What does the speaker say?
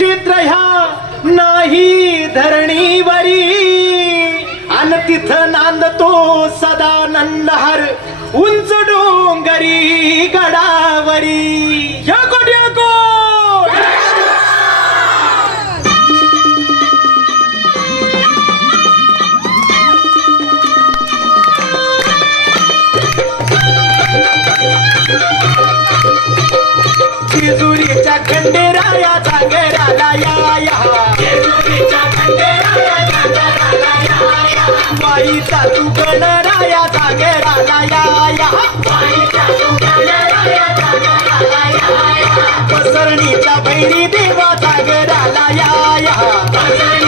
कुरुक्षेत्र ह्या नाही धरणीवरी अन तिथं नांदतो सदानंद हर उंच डोंगरी गडावरी याकोट याकोट जेजुरीच्या खंडेराया जागराला या बाईचा तू गणराया जागराला या पसरणीचा भैरी देवा जागराला या